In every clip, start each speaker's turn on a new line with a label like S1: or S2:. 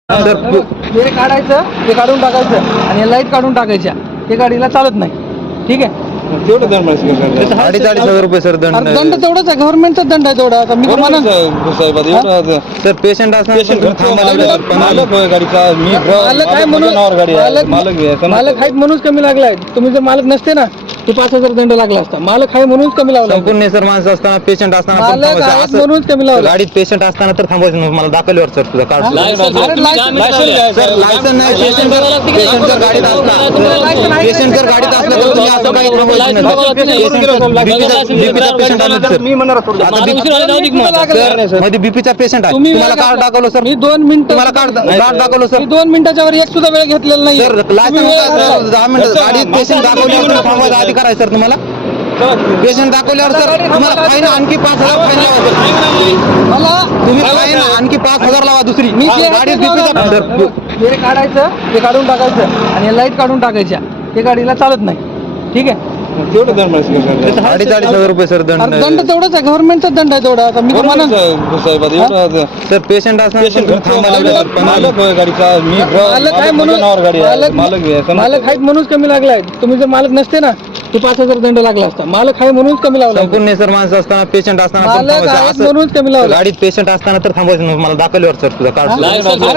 S1: हे काढायचं, ते काढून टाकायचं आणि लाईट काढून टाकायच्या. हे गाडीला चालत नाही. ठीक आहे.
S2: तेवढं दंड
S3: 45,000 रुपये सर दंड.
S1: अरे दंड तेवढाच आहे, गव्हर्नमेंटचा दंड आहे तेवढा. आता मी तर म्हणन
S2: साहेब एवढं
S3: सर पेशंट
S2: मालक होय गाडीचा मी
S1: मालक आहे म्हणून
S2: गाडी आहे.
S1: मालक आहेत म्हणूनच कमी लागलाय. तुम्ही जर मालक नसते ना ते 5,000 दंड लागला असता. मालक आहे म्हणूनच कमी लावला.
S3: संपूर्ण सर माणसं असताना पेशंट असताना पण
S1: मालक
S3: थांबायचं.
S1: आहेत
S3: असं
S1: म्हणूनच कमी लावला.
S3: गाडीत पेशंट असताना तर थांबायचं नाही. मला दाखवल्यावर सर तुझं कार्ड.
S1: अरे
S3: सर लायसन नाही. पेशंट जर गाडीत असला पेशंट जर गाडीत असला तर तुम्ही असं काही थांबायचं नाही. बीपीचा पेशंट आला सर.
S2: मी म्हणणार थोडं
S3: सर मध्ये बीपीचा पेशंट आहे. तुम्हाला कार्ड दाखवलं सर.
S1: मी 2 मिनिटं
S3: तुम्हाला कार्ड दाखवलं सर.
S1: मी 2 मिनिटाच्या वर एक सुद्धा वेळ घेतलेला नाही.
S3: सर लायसन 10 मिनिटं गाडीत पेशंट दाखवल्यावर थांबवायचा अधिकार आहे सर तुम्हाला. पेशंट दाखवल्यावर सर तुम्हाला फाईन आणखी 5,000 फाईन लावा.
S1: मला
S3: तुम्ही फाईन आणखी 5,000 लावा दुसरी.
S1: मी
S3: गाडीत बीपीचा
S1: हे काढायचं, ते काढून टाकायचं आणि लाईट काढून टाकायच्या. हे गाडीला चालत नाही. ठीक आहे.
S2: तेवढं दंड
S3: 45,000 रुपये सर दंड.
S1: अरे दंड तेवढाच आहे, गव्हर्नमेंटचा दंड आहे तेवढा. आता मी तर म्हणन
S2: साहेब एवढं
S3: सर पेशंट असताना
S2: मालक होय गाडीचा मी
S1: मालक आहे म्हणून
S2: गाडी आहे.
S1: मालक आहेत म्हणूनच कमी लागलाय. तुम्ही जर मालक नसते ना ते 5,000 दंड लागला असता. मालक आहे म्हणूनच कमी लावला.
S3: संपूर्ण सर माणसं असताना पेशंट असताना पण
S1: मालक
S3: थांबायचं.
S1: आहेत
S3: असं
S1: म्हणूनच कमी लावला.
S3: गाडीत पेशंट असताना तर थांबायचं नाही. मला दाखवल्यावर सर तुझं कार्ड. सर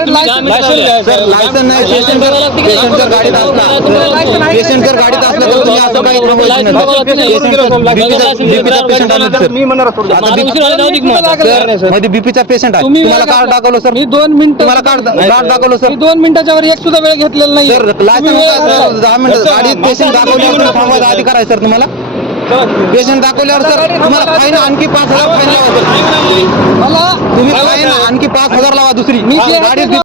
S3: लायसन नाही. पेशंट जर गाडीत असला पेशंट जर गाडीत असला तर तुम्ही असं काही थांबायचं नाही. बीपीचा पेशंट आला सर.
S2: मी म्हणणार थोडं
S3: सर मध्ये बीपीचा पेशंट आहे. तुम्हाला कार्ड दाखवलं सर.
S1: मी 2 मिनिटं
S3: तुम्हाला कार्ड दाखवलं सर.
S1: मी 2 मिनिटाच्या वर एक सुद्धा वेळ घेतलेला नाही.
S3: सर लायसन 10 मिनिटं गाडीत पेशंट दाखवल्यावर थांबवायचा अधिकार आहे सर तुम्हाला. पेशंट दाखवल्यावर सर तुम्हाला फाईन आणखी 5,000 फाईन लावा.
S1: मला
S3: तुम्ही फाईन आणखी 5,000 लावा दुसरी.
S1: मी
S3: गाडीत